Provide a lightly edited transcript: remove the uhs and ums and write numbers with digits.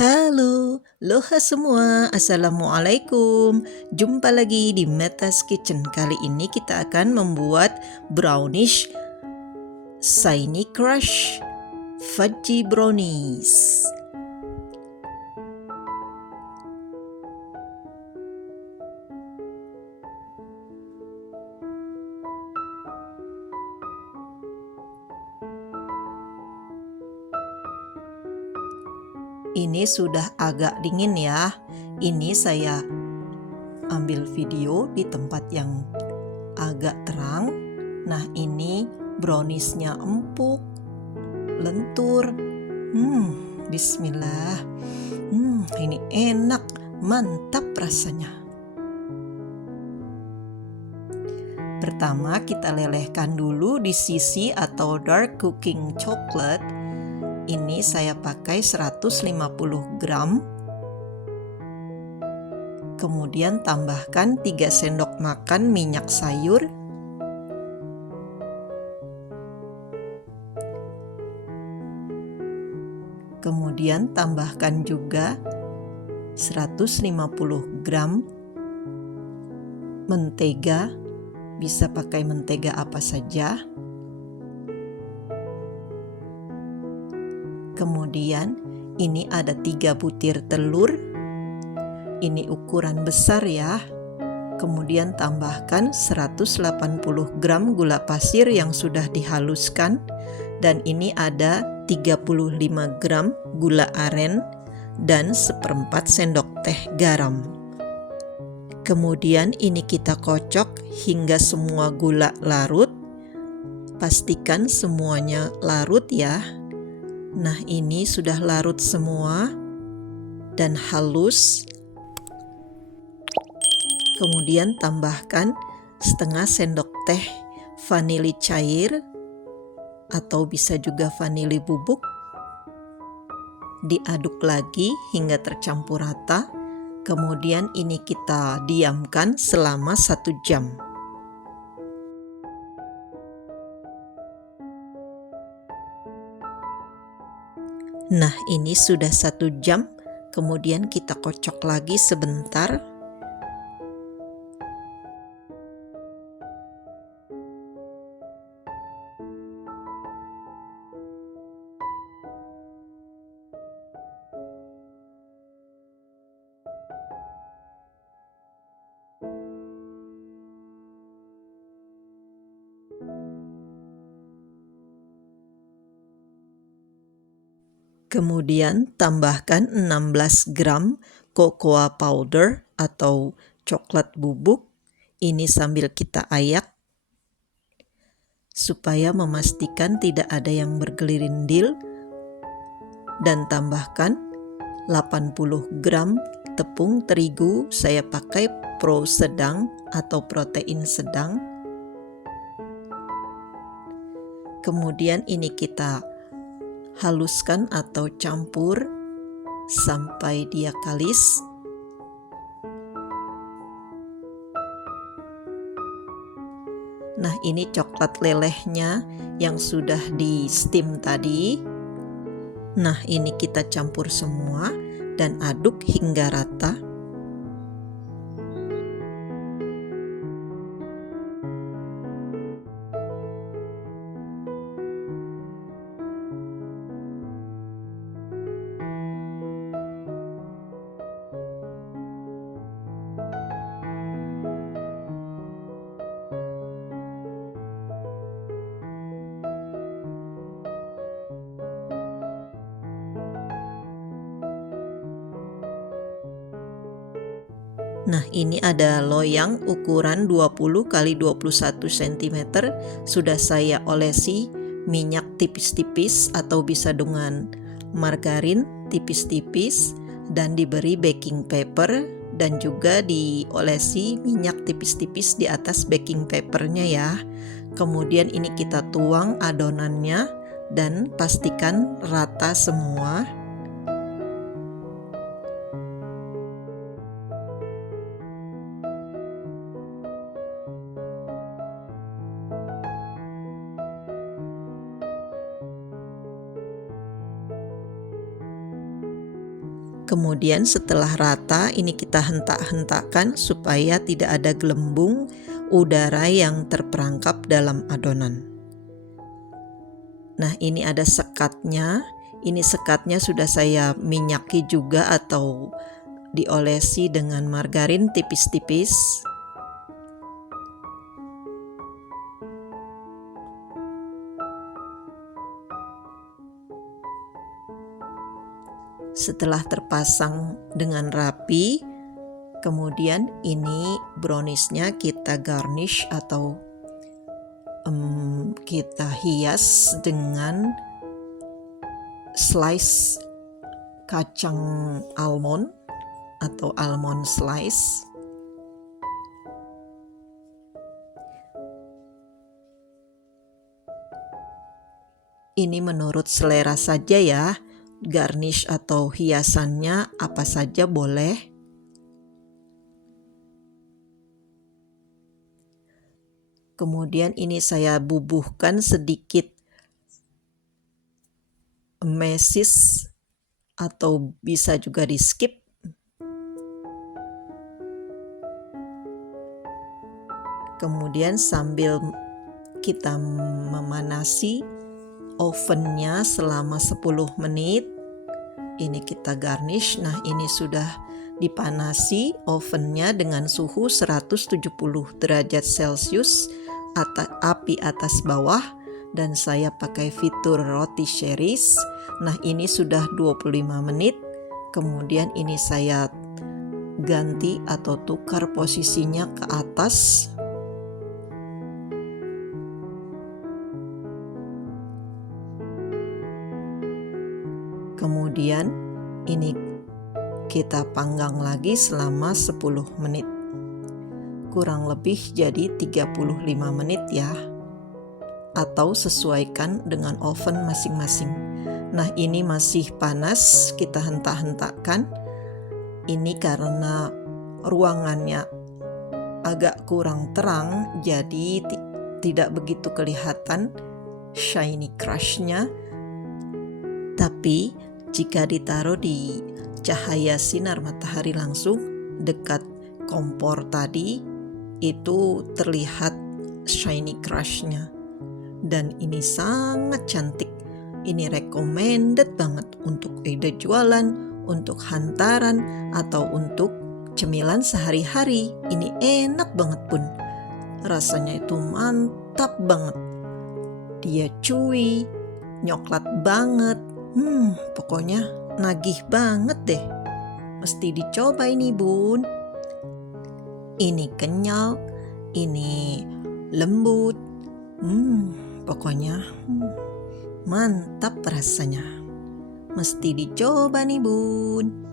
Halo, loha semua, assalamualaikum. Jumpa lagi di Meta's Kitchen. Kali ini kita akan membuat brownish shiny crush fudgy brownies. Ini sudah agak dingin ya. Ini saya ambil video di tempat yang agak terang. Nah, ini browniesnya empuk, lentur. Bismillah. Ini enak, mantap rasanya. Pertama, kita lelehkan dulu di sisi atau dark cooking chocolate. Ini saya pakai 150 gram. Kemudian tambahkan 3 sendok makan minyak sayur. Kemudian tambahkan juga 150 gram mentega. Bisa pakai mentega apa saja. Kemudian ini ada 3 butir telur. Ini ukuran besar ya. Kemudian tambahkan 180 gram gula pasir yang sudah dihaluskan. Dan ini ada 35 gram gula aren dan 1/4 sendok teh garam. Kemudian ini kita kocok hingga semua gula larut. Pastikan semuanya larut ya. Nah, ini sudah larut semua dan halus. Kemudian tambahkan setengah sendok teh vanili cair atau bisa juga vanili bubuk. Diaduk lagi hingga tercampur rata. Kemudian ini kita diamkan selama 1 jam. Nah, ini sudah 1 jam. Kemudian kita kocok lagi sebentar. Kemudian tambahkan 16 gram cocoa powder atau coklat bubuk. Ini sambil kita ayak supaya memastikan tidak ada yang bergelirindil. Dan tambahkan 80 gram tepung terigu. Saya pakai pro sedang atau protein sedang. Kemudian ini kita haluskan atau campur sampai dia kalis. Nah, ini coklat lelehnya yang sudah di steam tadi. Nah, ini kita campur semua dan aduk hingga rata. Nah, ini ada loyang ukuran 20 x 21 cm. Sudah saya olesi minyak tipis-tipis atau bisa dengan margarin tipis-tipis dan diberi baking paper dan juga diolesi minyak tipis-tipis di atas baking papernya ya. Kemudian ini kita tuang adonannya dan pastikan rata semua. Kemudian setelah rata, ini kita hentak-hentakkan supaya tidak ada gelembung udara yang terperangkap dalam adonan. Nah, ini ada sekatnya. Ini sekatnya sudah saya minyaki juga atau diolesi dengan margarin tipis-tipis. Setelah terpasang dengan rapi, kemudian ini browniesnya kita garnish atau kita hias dengan slice kacang almond atau almond slice. Ini menurut selera saja ya. Garnish atau hiasannya apa saja boleh. Kemudian ini saya bubuhkan sedikit mesis atau bisa juga di skip. Kemudian sambil kita memanasi ovennya selama 10 menit, ini kita garnish. Nah, ini sudah dipanasi ovennya dengan suhu 170 derajat Celcius, api atas bawah, dan saya pakai fitur roti series. Nah, ini sudah 25 menit. Kemudian ini saya ganti atau tukar posisinya ke atas. Kemudian ini kita panggang lagi selama 10 menit. Kurang lebih jadi 35 menit ya. Atau sesuaikan dengan oven masing-masing. Nah, ini masih panas, kita hentak-hentakkan. Ini karena ruangannya agak kurang terang, jadi tidak begitu kelihatan shiny crush-nya. Tapi jika ditaruh di cahaya sinar matahari langsung dekat kompor tadi, itu terlihat shiny crush-nya. Dan ini sangat cantik. Ini recommended banget untuk ide jualan, untuk hantaran, atau untuk cemilan sehari-hari. Ini enak banget pun. Rasanya itu mantap banget. Dia chewy, nyoklat banget. Pokoknya nagih banget deh. Mesti dicoba ini bun. Ini kenyal, ini lembut. Pokoknya mantap rasanya. Mesti dicoba nih bun.